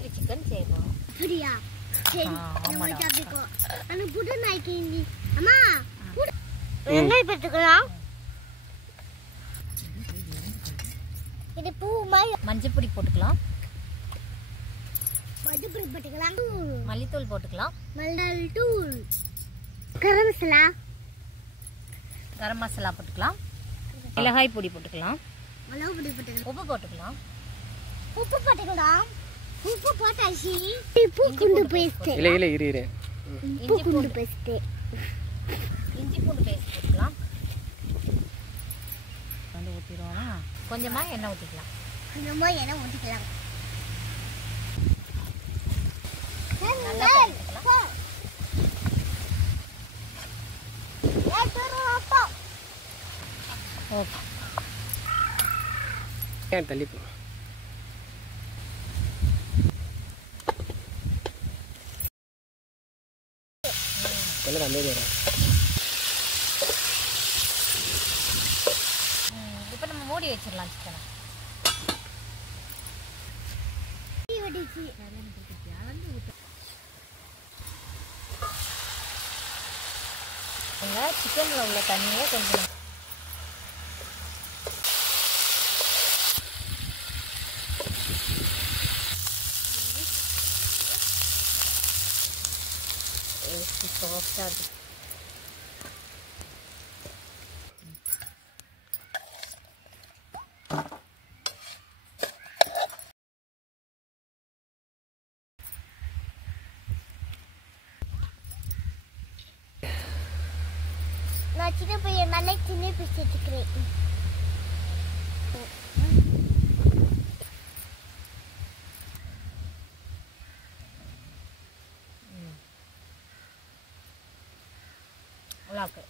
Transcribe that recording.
Kaveri chicken செய்வோம். அப்படியா? சரி, நம்ம சாப்பிட்டுக்கோ. அண்ணா புடு நாய்க்கு இங்க. அம்மா, புடு. வெங்காயம் போட்டுக்கலாம். இது பூ மாதிரி மஞ்சள் பொடி போட்டுக்கலாம். மஞ்சள் பொடி போட்டுக்கலாம். மல்லித்தூள் போட்டுக்கலாம். மல்லல் தூள். கரம் மசாலா. கரம் மசாலா போட்டுக்கலாம். மிளகாய் பொடி போட்டுக்கலாம். மிளகு பொடி போட்டுக்கலாம். உப்பு போட்டுக்கலாம். உப்பு போட்டுக்கலாம். உப்பு போட்டாச்சு. உப்பு குண்டு பேஸ்ட். இல்ல இல்ல இரு. உப்பு குண்டு பேஸ்ட். இஞ்சி பூண்டு பேஸ்ட் போட்டுக்கலாம். வந்து ஊத்திடுவோமா? கொஞ்சமா எண்ணெய் ஊத்திக்கலாம். கொஞ்சமா எண்ணெய் ஊத்திக்கலாம். நல்லா கலந்துக்கலாம். ஓகே. ஏன் தள்ளி போ. கலர் அந்த வேற. இப்போ நம்ம மூடி வச்சிரலாம் சிக்கனை. வெடிச்சு. இந்த சிக்கன்ல உள்ள தண்ணியை கொஞ்சம் சாஃப்டா இருக்கு. நான் சின்ன பையன் நல்லா சின்ன பீஸ் எடுத்துக்கிறேன். நல்லா இருக்கு.